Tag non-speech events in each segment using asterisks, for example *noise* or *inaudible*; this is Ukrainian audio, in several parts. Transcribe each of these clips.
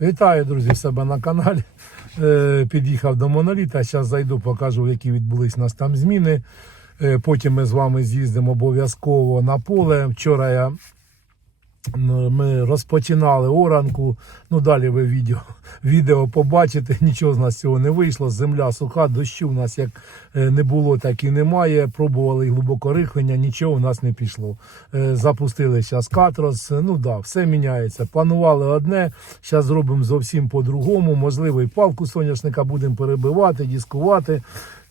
Вітаю, друзі, в себе на каналі. Е, Під'їхав до моноліта. Зараз зайду, покажу, які відбулись у нас там зміни. Е, Потім ми з вами з'їздимо обов'язково на поле. Вчора я ми розпочинали оранку. Ну далі ви відео, *laughs* відео побачите. *laughs* Нічого з нас цього не вийшло. Земля суха, дощу у нас як е, не було, так і немає. Пробували глибоко рихлення, нічого у нас не пішло. Е, Запустили зараз катрос. Ну да, все міняється. Планували одне, зараз зробимо зовсім по-другому. Можливо, і палку соняшника будемо перебивати, дискувати.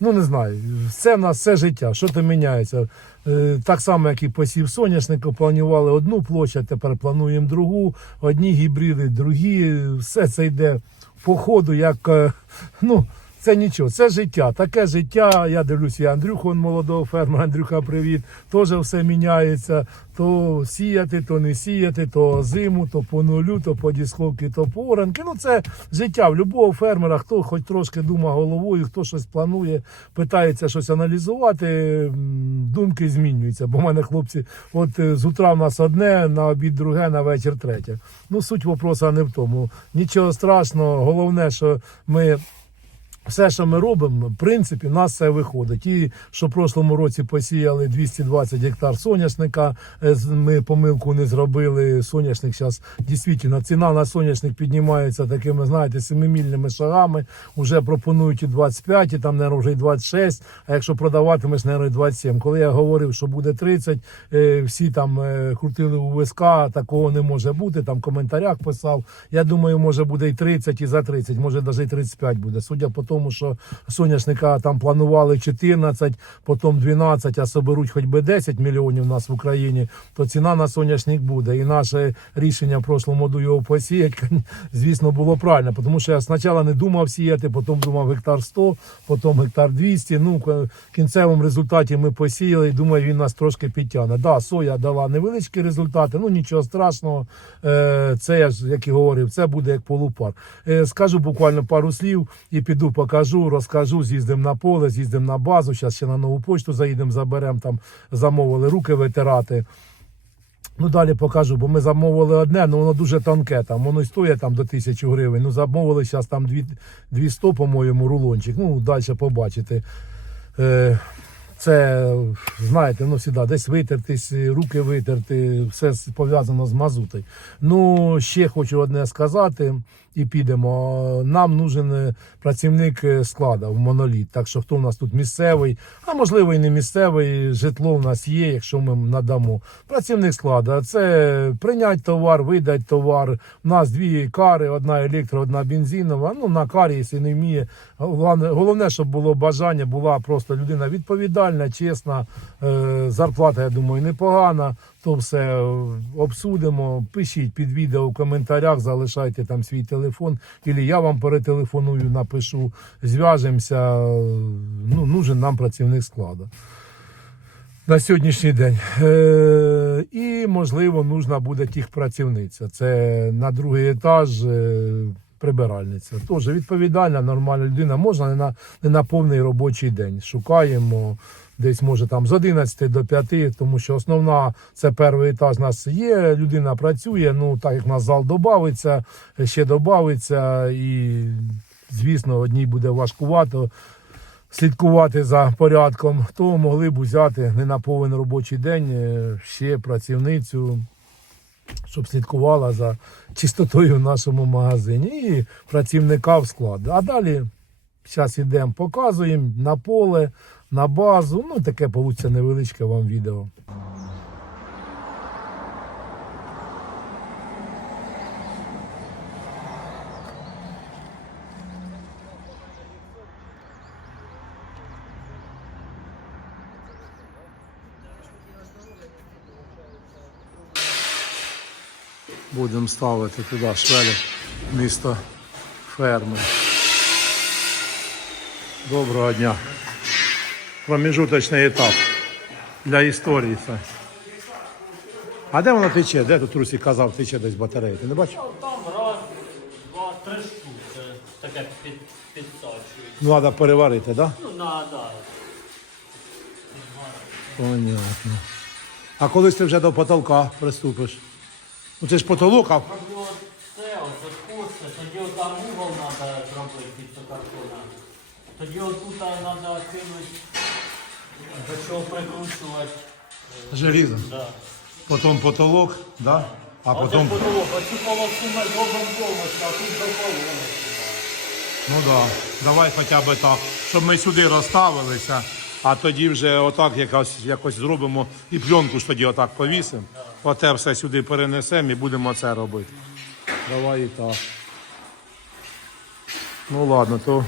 Ну не знаю, все в нас все життя. Що то міняється? Е, Так само, як і посів соняшника, планували одну площу, а тепер плануємо другу. Одні гібриди, другі. Все це йде по ходу, як е, ну. Це нічого, це життя, таке життя. Я дивлюся, Андрюху он молодого фермера, Андрюха, привіт. Теж все міняється. То сіяти, то не сіяти, то зиму, то по нулю, то по дісковки, то по. Ну це життя в любого фермера, хто хоч трошки думає головою, хто щось планує, питається щось аналізувати. Думки змінюються. Бо в мене хлопці, от е, з утра в нас одне, на обід друге, на вечір третє. Ну суть вопроса не в тому. Нічого страшного, головне, що ми. Все, що ми робимо, в принципі, в нас все виходить. І що в прошлому році посіяли 220 гектар соняшника, е, ми помилку не зробили. Соняшник зараз дійсно ціна на соняшник піднімається такими, знаєте, семимільними шагами. Уже пропонують і 25, і там, наверное, вже і 26, а якщо продаватимеш, наверное, і 27. Коли я говорив, що буде 30, е, всі там е, крутили у виска, такого не може бути. Там в коментарях писав. Я думаю, може буде і 30, і за 30, може навіть і 35 буде. Судя по тому, що соняшника там планували 14, потім 12, а соберуть хоч би 10 мільйонів у нас в Україні, то ціна на соняшник буде. І наше рішення в прошлому году його посіяти, звісно, було правильно, тому що я спочатку не думав сіяти, потім думав гектар 100, потім гектар 200. Ну, в кінцевому результаті ми посіяли і думаю, він нас трошки підтягне. Да, соя дала невеличкі результати, ну нічого страшного. Е, Це я ж, як і говорив, це буде як полупар. Е, Скажу буквально пару слів і піду покажу, розкажу, з'їздимо на поле, з'їздимо на базу. Зараз ще на нову почту заїдемо, заберемо там, замовили руки витирати. Ну, далі покажу, бо ми замовили одне, ну воно дуже тонке, там воно й стоїть там до тисячі гривень. Ну, замовили зараз там 200, по-моєму, рулончик. Ну, далі побачите. Це, знаєте, ну завжди десь витертись, руки витерти, все пов'язано з мазутою. Ну, ще хочу одне сказати, і підемо. Нам нужен е, працівник е, склада в моноліт. Так що хто у нас тут місцевий, а можливо і не місцевий, житло в нас є, якщо ми надамо. Працівник склада це прийняти товар, видати товар. У нас дві кари, одна електро, одна бензинова. Ну, на карі, якщо не вміє. Головне, головне, щоб було бажання, була просто людина відповідальна, чесна. Е, зарплата, я думаю, непогана. То все е, обсудимо. Пишіть під відео в коментарях, залишайте там свій телефон, або я вам перетелефоную, напишу, зв'яжемося. Ну, нужен нам працівник складу. На сьогоднішній день. Е, і, можливо, нужна буде тіхпрацівниця. Це на другий етаж е, прибиральниця. Теж відповідальна, нормальна людина. Можна не на, не на повний робочий день. Шукаємо десь, може, там з 11 до 5, тому що основна це перший етаж у нас є. Людина працює. Ну, так як у нас зал додається, ще додається, і, звісно, одній буде важкувато слідкувати за порядком, то могли б взяти не на повен робочий день е, ще працівницю, щоб слідкувала за чистотою в нашому магазині і працівника в склад. А далі зараз йдемо, показуємо на поле, на базу. Ну, таке вийде невеличке вам відео. Будемо ставити туди швелі, місто ферми. Доброго дня. Проміжуточний етап для історії. це. А де воно тече? Де тут Русі казав, тече десь батарея? Ти не бачиш? Там раз, два, три штуки. Таке під. Ну, треба переварити, так? Да? Ну, надо. Понятно. А колись ти вже до потолка приступиш? Ну це ж потолок, а чого прикручувати. Желізо. Да. Потім потолок, да? а Оце потім. потолок, оцю полосу ми зробимо повністю, а тут до полону. Ну так, да. давай хоча б так, щоб ми сюди розставилися, а тоді вже отак якось, якось зробимо і пленку ж тоді отак повісимо. Оте все сюди перенесемо і будемо це робити. Давай і так. Ну ладно, то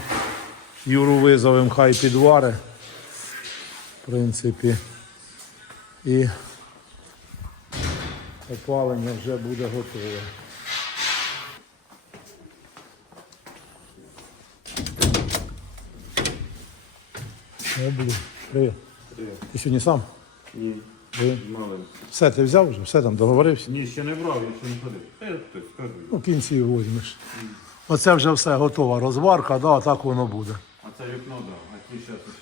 Юру визовемо, хай підвари. В принципі. І опалення вже буде готове. О, блін. Привіт. Ти сьогодні сам? Ні, Ви? Все ти взяв вже? Все там договорився? Ні, ще не брав, я ще не ходив. Та я хтось скажу. Ну, кінці візьмеш. Оце вже все готова розварка, да, так воно буде. А це вікно, да.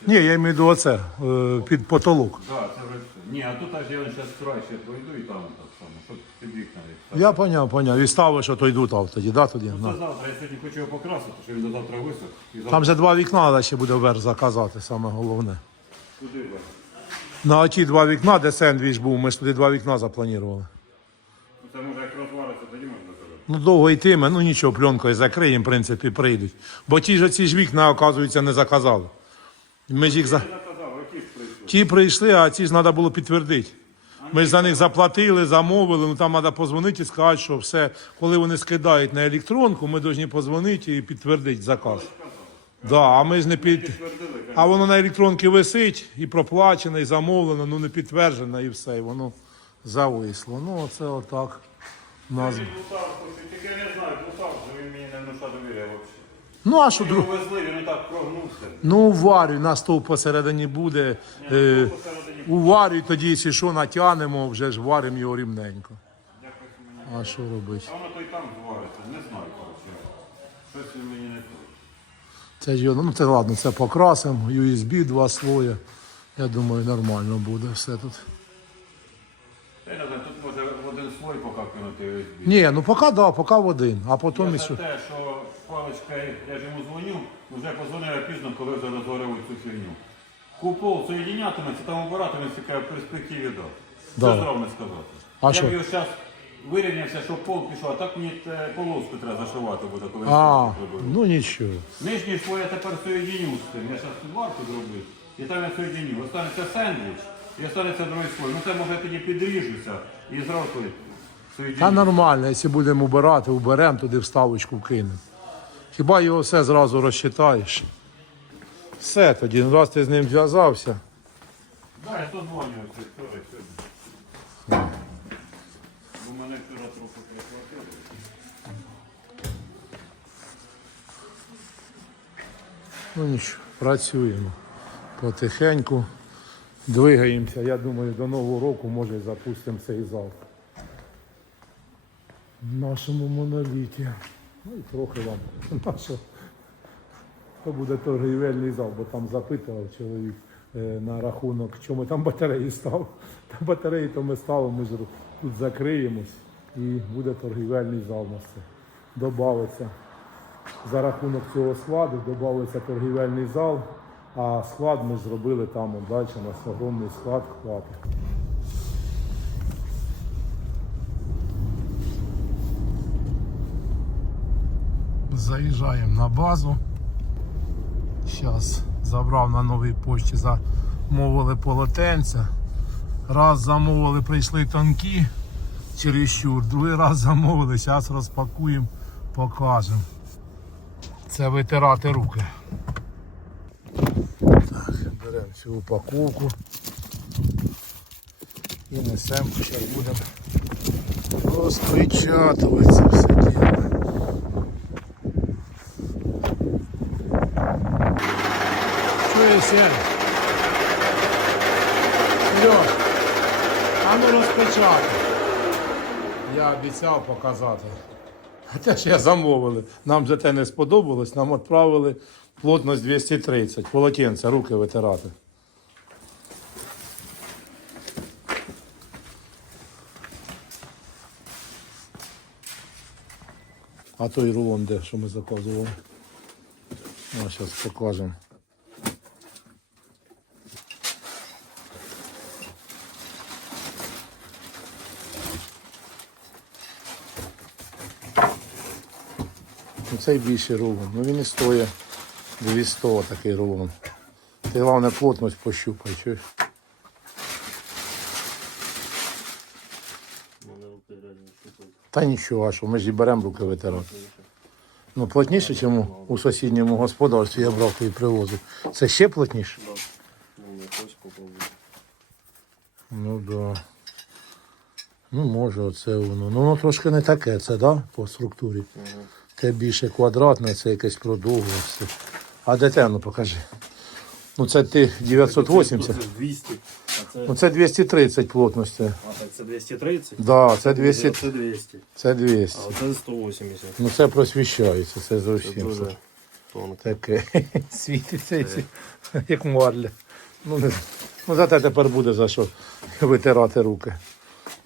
Ні, я маю до оце, е, під потолок. Да, це вже все. Ні, а тут аж я зараз край ще пройду і там так само, щоб під вікна відстати. Я поняв, поняв. І ставиш, ото йду там тоді, да, тоді? Це На. завтра, я сьогодні хочу його покрасити, щоб він до завтра висох. І завтра Там же два вікна треба ще буде вверх заказати, саме головне. туди вверх. На оті два вікна, де сендвіч був, ми ж туди два вікна запланували. Ну, Це може як розвариться, тоді можна зробити. Ну, довго йтиме, ну нічого, пленкою закриємо, в принципі, прийдуть. Бо ті ж ці ж вікна, оказується, не заказали. Ми їх за... Ті прийшли, а ці ж треба було підтвердити. Ми ж за них заплатили, замовили, ну там треба позвонити і сказати, що все, коли вони скидають на електронку, ми повинні позвонити і підтвердити заказ. Да, а ми ж не під... А воно на електронці висить і проплачено, і замовлено, ну не підтверджено, і все, і воно зависло. Ну, оце отак. Нас... Я не знаю, він мені не внуша довіряє взагалі. Ну, а що друг? везли, він і так прогнувся. Ну, варю, на стовп посередині буде. Е, у варі тоді, якщо що, натягнемо, вже ж варимо його рівненько. А що робити? А воно то й там звариться, не знаю, коротше. Щось він мені не той. Це ж його, ну це ладно, це покрасимо, USB два слоя. Я думаю, нормально буде все тут. Я не знаю, тут може в один слой поки кинути USB. Ні, ну поки да, поки в один, а потім і що. те, що паличка, я ж йому дзвоню, вже позвонив я пізно, коли вже розгорив цю фігню. Купол соєдинятиметься, там обиратиметься яка в перспективі да. Да. Зробно сказати. А я що? б його зараз вирівнявся, щоб пол пішов, а так мені те полоску треба зашивати буде, коли А, я зроблю. ну нічого. Нижній слой я тепер соєдиню з тим. Я зараз підварку зробив. І там я соєдиню. Останеться сендвіч і останеться другий слой. Ну це може я тоді підріжуся і зразу. Та нормально, якщо будемо убирати, уберемо, туди вставочку кинемо. Хіба його все зразу розчитаєш? Все тоді, ну, раз ти з ним зв'язався. Да, я вчора сьогодні. Бо мене вчора трохи прихватили. Ну нічого, працюємо потихеньку, двигаємося. Я думаю, до Нового року може запустимо цей зал. В нашому моноліті. Ну і трохи вам *laughs* нашого. То буде торгівельний зал, бо там запитував чоловік е, на рахунок, чому там батареї став. *laughs* Та батареї то ми ставимо, ми ж тут закриємось і буде торгівельний зал на це. Добавиться за рахунок цього складу додається торгівельний зал, а склад ми зробили там далі, у нас огромний склад хватить. Заїжджаємо на базу. Зараз забрав на новій почті, замовили полотенця. Раз замовили, прийшли тонкі чересчур, другий раз замовили, зараз розпакуємо, покажемо. Це витирати руки. Так, беремо цю упаковку і несемо, зараз будемо розпечатувати це все діло. Є? Сереж, а ну розпечати. Я обіцяв показати. А те ж я замовили. Нам же те не сподобалось, нам відправили плотність 230. Полотенце, руки витирати. А той рулон де, що ми заказували. Ну, зараз покажемо. Цей більший рулон. Ну він і стоїть 200 такий рулон. Ти головне плотність пощупай, чуєш? Та нічого, а що ми ж і беремо руки витирати. Ну, плотніше, ніж у сусідньому господарстві я брав і привозив. Це ще плотніше? Ну. Ну да. Ну, може, оце воно. Ну, воно трошки не таке, це, да, по структурі. Те більше квадратне, це якесь продовго все. А де те, ну покажи. Ну це ти 980. Це 200, а це, Ну це 230 плотності. а так це 230? Да, це 200. Це 200, Це 200. а це 180. Ну це просвіщається, це Це зовсім. дуже тонко. Таке *laughs* світиться, як марля. Ну, не, ну зате тепер буде за що витирати руки.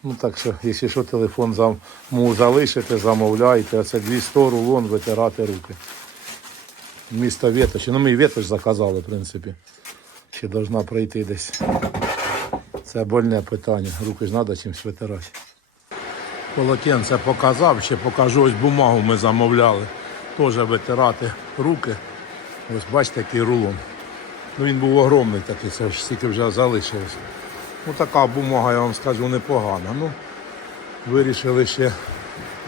Ну так що, якщо що, телефон зам, му залишите, замовляйте, це 200 рулон витирати руки. Місто Веточ. Ну ми і Веточ заказали, в принципі. Ще должна пройти десь. Це больне питання. Руки ж треба чимось витирати. Полотенце показав, ще покажу ось бумагу ми замовляли. Теж витирати руки. Ось бачите, який рулон. Ну він був огромний такий, це ж стільки вже залишилось. Ну така бумага, я вам скажу, непогана. Ну, вирішили ще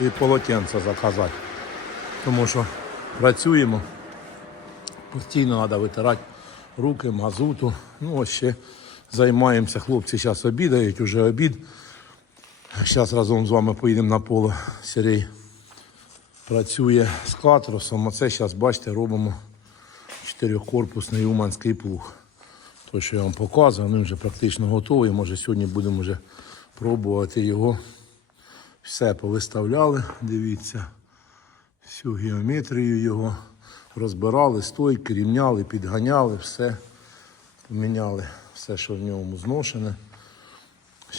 і полотенце заказати. Тому що працюємо. Постійно треба витирати руки, мазуту. Ну ось ще займаємося. Хлопці зараз обідають, уже обід. Зараз разом з вами поїдемо на поле. Сергій працює з катросом. Оце зараз, бачите, робимо чотирьохкорпусний уманський плуг. Той, що я вам показував, він вже практично готовий. Може сьогодні будемо вже пробувати його. Все повиставляли, дивіться, всю геометрію його розбирали, стойки, рівняли, підганяли, все поміняли, все, що в ньому зношене.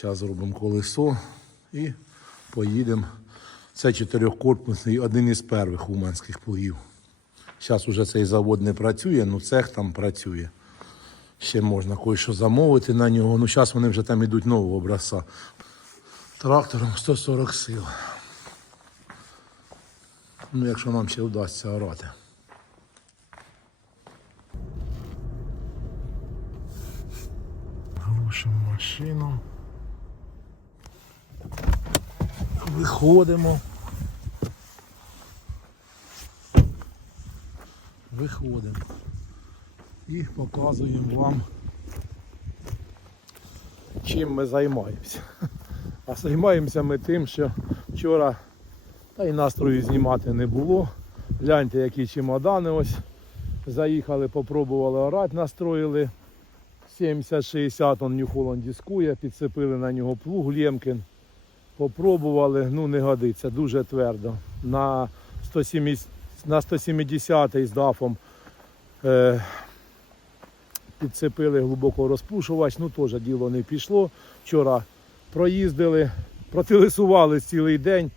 Зараз зробимо колесо і поїдемо. Це чотирьохкорпусний, один із перших уманських плугів. Зараз уже цей завод не працює, ну цех там працює. Ще можна кое-що замовити на нього. Ну зараз вони вже там йдуть нового образця. Трактором 140 сил. Ну, якщо нам ще вдасться орати. Глушимо машину. Виходимо. Виходимо. І показуємо вам, чим ми займаємося. А займаємося ми тим, що вчора та й настрою знімати не було. Гляньте, які чемодани ось. Заїхали, попробували орати, настроїли. 70-60 он Нью-Холланд дискує, підцепили на нього плуг Лємкін. Попробували, ну не годиться, дуже твердо. На 170, на 170 з дафом е, підцепили глибоко розпушувач, ну теж діло не пішло. Вчора проїздили, протилесували цілий день.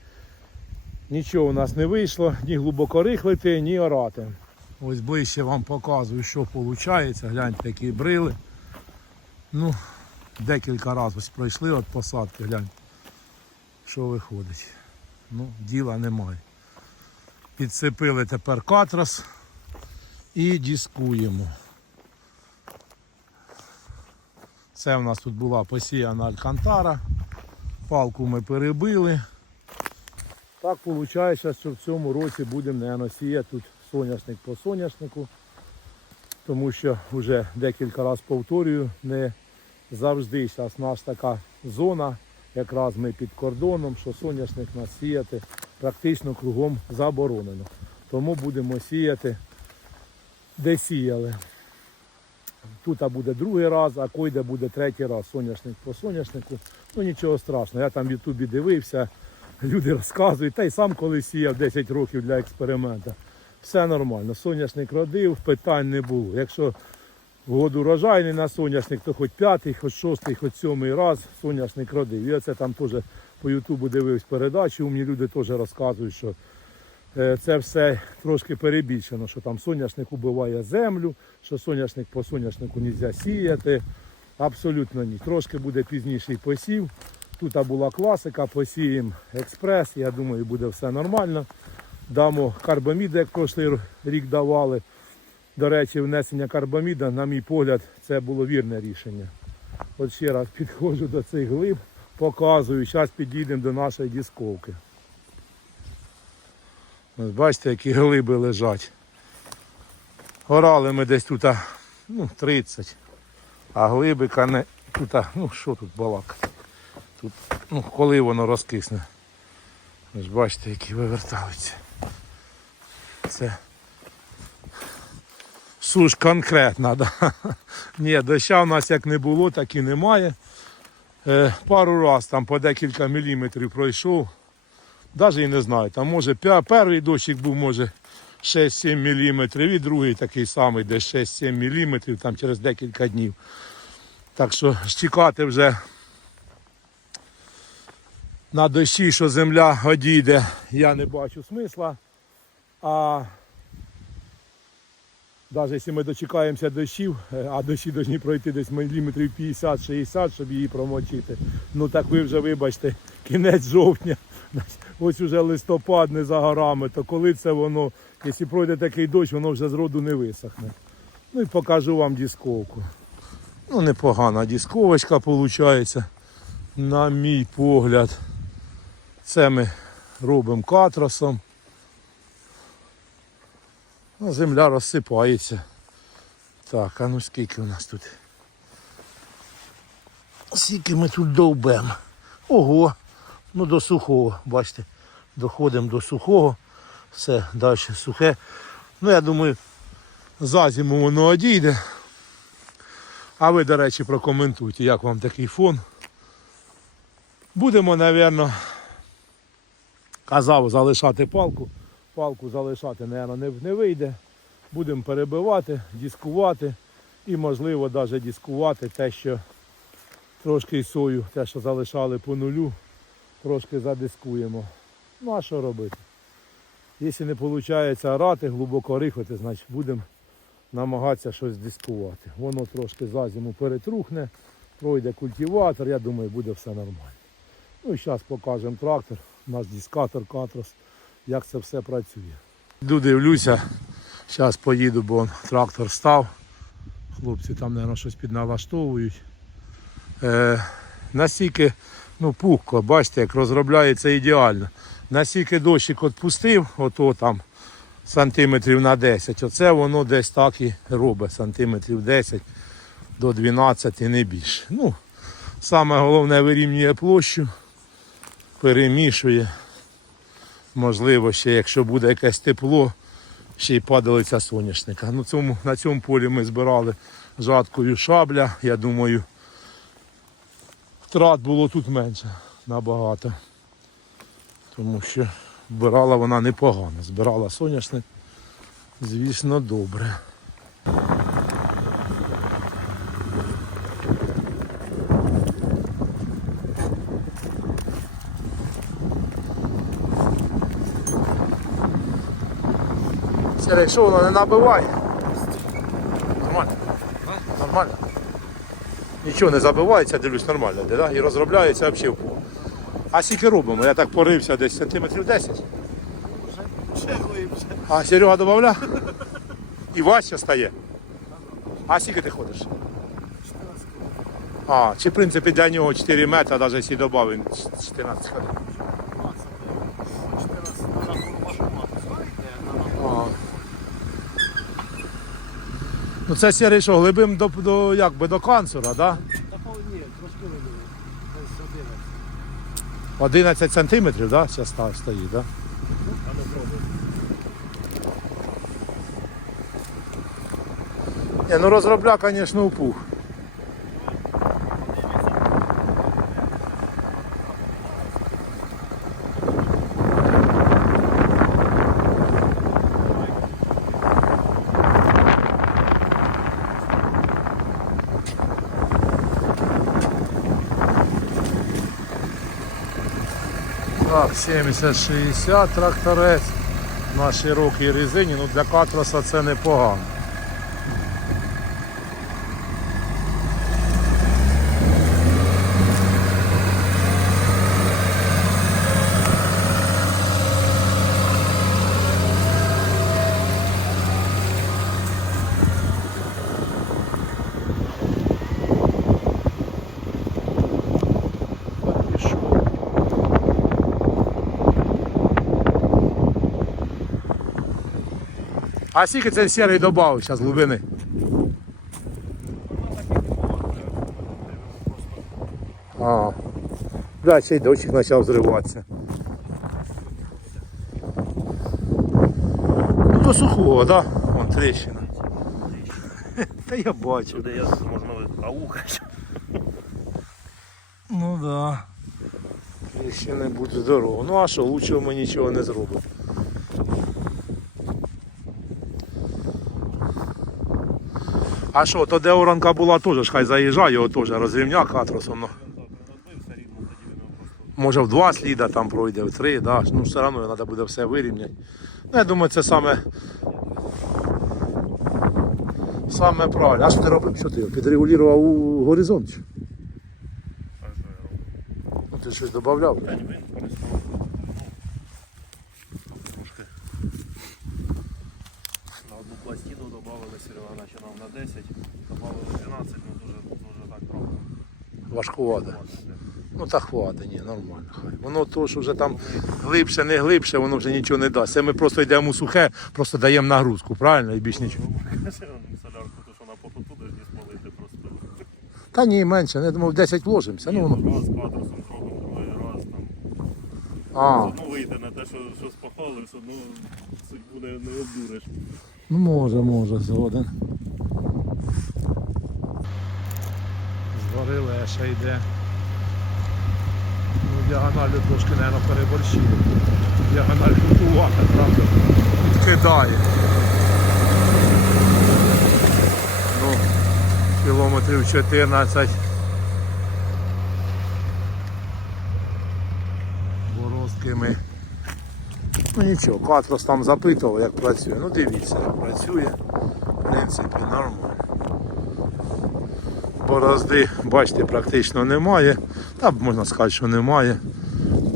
Нічого у нас не вийшло, ні глибоко рихлити, ні орати. Ось ближче вам показую, що виходить. Гляньте, які брили. Ну, декілька разів ось пройшли від посадки, гляньте, що виходить. Ну, діла немає. Підцепили тепер катрос і дискуємо. Це в нас тут була посіяна алькантара. Палку ми перебили. Так виходить, що в цьому році будемо наверно, сіяти тут соняшник по соняшнику, тому що вже декілька разів повторюю, не завжди зараз наша така зона, якраз ми під кордоном, що соняшник нас сіяти практично кругом заборонено. Тому будемо сіяти, де сіяли. Тут буде другий раз, а койде буде третій раз соняшник по соняшнику. Ну нічого страшного. Я там в Ютубі дивився, люди розказують, та й сам коли сіяв 10 років для експерименту. Все нормально. Соняшник родив, питань не було. Якщо в году урожайний на соняшник, то хоч п'ятий, хоч шостий, хоч сьомий раз соняшник родив. І оце там теж по Ютубу дивився передачі, умні люди теж розказують, що це все трошки перебільшено, що там соняшник убиває землю, що соняшник по соняшнику не можна сіяти. Абсолютно ні. Трошки буде пізніший посів. Тут була класика, посіємо експрес. Я думаю, буде все нормально. Дамо карбамід, як прошлий рік давали. До речі, внесення карбаміда, на мій погляд, це було вірне рішення. От ще раз *laughs* підходжу до цих глиб, показую. Зараз підійдемо до нашої дісковки. Ось бачите, які глиби лежать. Орали ми десь тут ну, 30. А глибика не тут, ну що тут балак? Тут, ну, коли воно розкисне. Ж бачите, які вивертаються. Це суш конкретна, да. *laughs* Ні, доща в нас як не було, так і немає. Е, пару раз там по декілька міліметрів пройшов. Навіть і не знаю, там може перший дощик був, може 6-7 мм, і другий такий самий, десь 6-7 мм там через декілька днів. Так що чекати вже на дощі, що земля одійде, я не бачу смисла. А навіть якщо ми дочекаємося дощів, е, а дощі повинні пройти десь міліметрів 50-60, щоб її промочити. Ну так ви вже вибачте, кінець жовтня, *laughs* ось уже листопад не за горами, то коли це воно, якщо пройде такий дощ, воно вже зроду не висохне. Ну і покажу вам дісковку. Ну, непогана дісковочка виходить, на мій погляд. Це ми робимо катросом. А земля розсипається. Так, а ну скільки у нас тут? Скільки ми тут довбемо? Ого, ну до сухого, бачите, доходимо до сухого, все, далі сухе. Ну я думаю, за зиму воно одійде. А ви, до речі, прокоментуйте, як вам такий фон. Будемо, напевно, казав залишати палку. Палку залишати, мабуть, не, вийде. Будемо перебивати, дискувати і, можливо, навіть дискувати те, що трошки сою, те, що залишали по нулю, трошки задискуємо. Ну а що робити? Якщо не виходить орати, глибоко рихати, значить будемо намагатися щось дискувати. Воно трошки за зиму перетрухне, пройде культиватор, я думаю, буде все нормально. Ну і зараз покажемо трактор, наш дискатор Катрос, як це все працює. Йду дивлюся, зараз поїду, бо трактор став. Хлопці там, мабуть, щось підналаштовують. Е, настільки ну, пухко, бачите, як розробляється ідеально. Настільки дощик відпустив, ото там сантиметрів на 10. Оце воно десь так і робить, сантиметрів 10 до 12 і не більше. Ну, саме головне вирівнює площу, перемішує. Можливо, ще якщо буде якесь тепло, ще й падалиця соняшника. Ну, цьому, на цьому полі ми збирали жаткою шабля. Я думаю, втрат було тут менше набагато. Тому що збирала вона непогано. Збирала соняшник, звісно, добре. Сірий, що воно не набиває? Нормально. Нормально. Нічого не забивається, дивлюсь, нормально, да? і розробляється взагалі в пол. А скільки робимо? Я так порився десь сантиметрів 10. А Серега додавля? І Вася стає. А скільки ти ходиш? А, чи в принципі для нього 4 метри, навіть якщо додав, він 14 ходить. Ну це сірий що, глибим до, до, як би, до канцера, так? Да? Ні, трошки вибили. Десь 11. 11 сантиметрів, да? Зараз стоїть, да? А ну. Ні, ну розробля, звісно, упух. Так, 70-60 тракторець. на широкій резині, ну для катроса це непогано. А скільки цей сірий додав зараз глибини? А, да, цей дощик почав зриватися. Ну, до сухого, так? Да? Вон тріщина. *laughs* Та я бачу. Де я можна аухать. Ну да. Тріщини будуть здорово. Ну а що, лучшого ми нічого не зробимо. А що, то де оранка була теж, хай заїжджає, його теж розрівня катросом. Ну. Може в два сліда там пройде, в три, да. ну все одно треба буде все вирівняти. Ну, я думаю, це саме. Саме правильно. А що ти робив? Що ти підрегулював у горизонт? Ну ти щось додавав? Трошки. На одну пластину додали, Серега починав на 10, додали 12, ну дуже, дуже так правда. Важкувато. Ну так хватить, ні, нормально. Хай. Воно то, що вже там глибше, не глибше, воно вже нічого не дасть. Це ми просто йдемо у сухе, просто даємо нагрузку, правильно? І більш нічого. *laughs* Солярку, то що на похоту десь не спалити просто. Та ні, менше, я думав, 10 вложимося. Ну, воно. Раз квадрусом зробимо, другий раз там. А, Ну вийде на те, що, що спахали, все одно судьбу не, не обдуриш. Ну може, може, згоден. Зварили, а ще йде. Ну, діагоналю трошки, мабуть, переборщили. Діагональ купувати, правда. Відкидає. Ну, кілометрів 14. Борозкими. Ну нічого, Катрос там запитував, як працює. Ну дивіться, як працює. В принципі, нормально. Борозди, бачите, практично немає. Та можна сказати, що немає.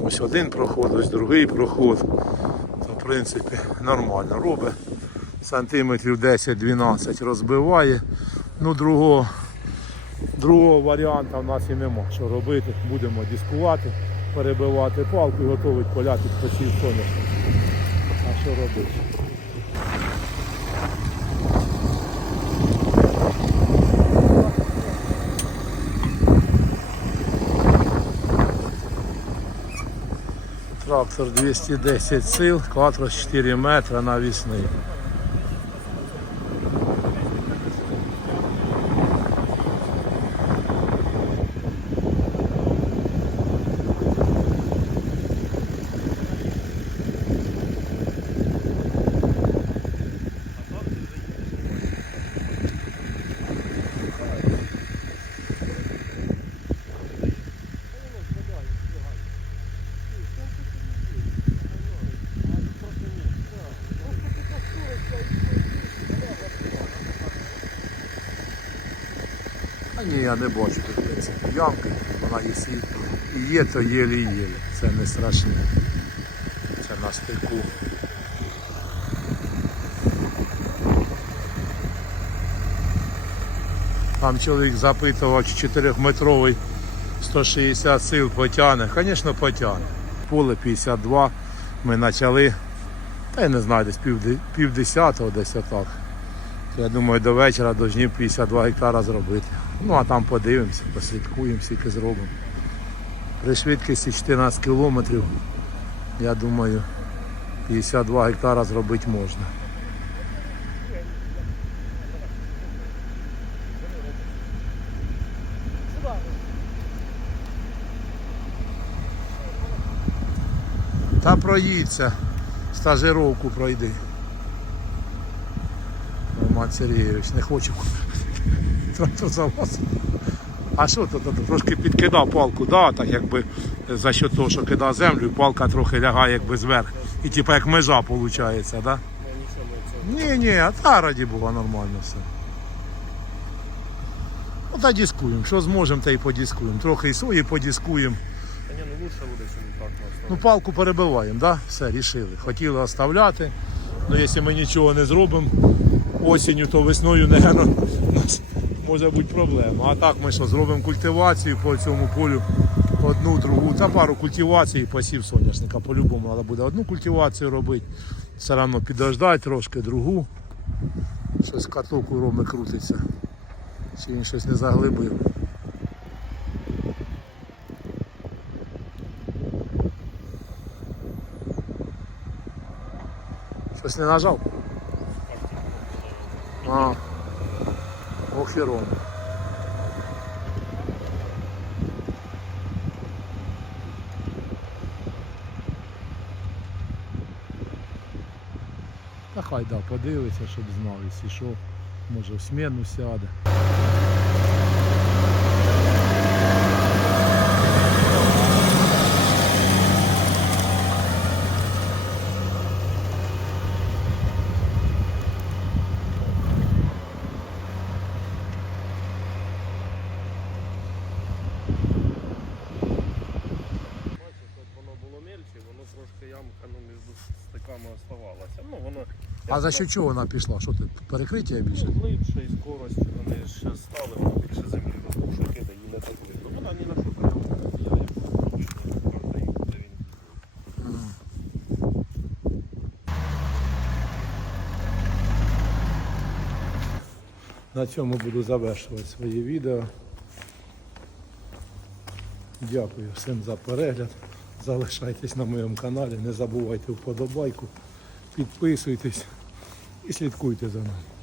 Ось один проход, ось другий проход. То в принципі нормально робить. Сантиметрів 10-12 розбиває. Ну другого, другого варіанту в нас і нема. Що робити? Будемо дискувати, перебивати палку і готовить поля під посів соняшник. А що робити? Трактор 210 сил, квадрос 4 метра навісний. А ні, я не бачу тут, принципі, ямки. Вона якщо і є, то єлі-єлі. Це не страшне. Це на стику. Там чоловік запитував, чи 4-метровий 160 сил потягне. Звісно, потягне. Поле 52. Ми почали, та я не знаю, десь пів, пів десь отак. Я думаю, до вечора повинні 52 гектара зробити. Ну а там подивимося, послідкуємо, скільки зробимо. При швидкості 14 кілометрів, я думаю, 52 гектара зробити можна. Та проїдься, стажировку пройди. Роман Сергійович, не хочу трактор за вас. А що то трошки підкидав палку, да, так якби за що того, що кидав землю, палка трохи лягає якби зверх. І типа як межа виходить, так? Да? Ну. Ні, ні, а та раді Бога нормально все. Ну та дискуємо. Що зможемо, та й подискуємо. Трохи і сої подискуємо. Та ні, ну лучше буде, чим так нас. Ну палку перебиваємо, да? Все, рішили. Хотіли оставляти. Ну якщо ми нічого не зробимо осінню, то весною, наверное, у *laughs* нас може бути проблема. А так ми що, зробимо культивацію по цьому полю. Одну, другу, та пару культивацій посів соняшника. По-любому треба буде одну культивацію робити. Все одно підождати трошки, другу. Щось каток у Роми крутиться. Чи він щось не заглибив. Щось не нажав? А. Ох. Та хай да, подивиться, щоб знав, якщо що, може в смену сяде. Бачиш, от воно було мельче, воно трошки ямка ну, між стиками. Ну, воно, А за що чого вона пішла? Що ти? Перекриття більше? Ну, глибше і скорость, вони ще стали, воно більше землі розпушує, кида, її не так видно. Вона ні на що він. На цьому буду завершувати своє відео. Дякую всім за перегляд. Залишайтесь на моєму каналі, не забувайте вподобайку, підписуйтесь і слідкуйте за нами.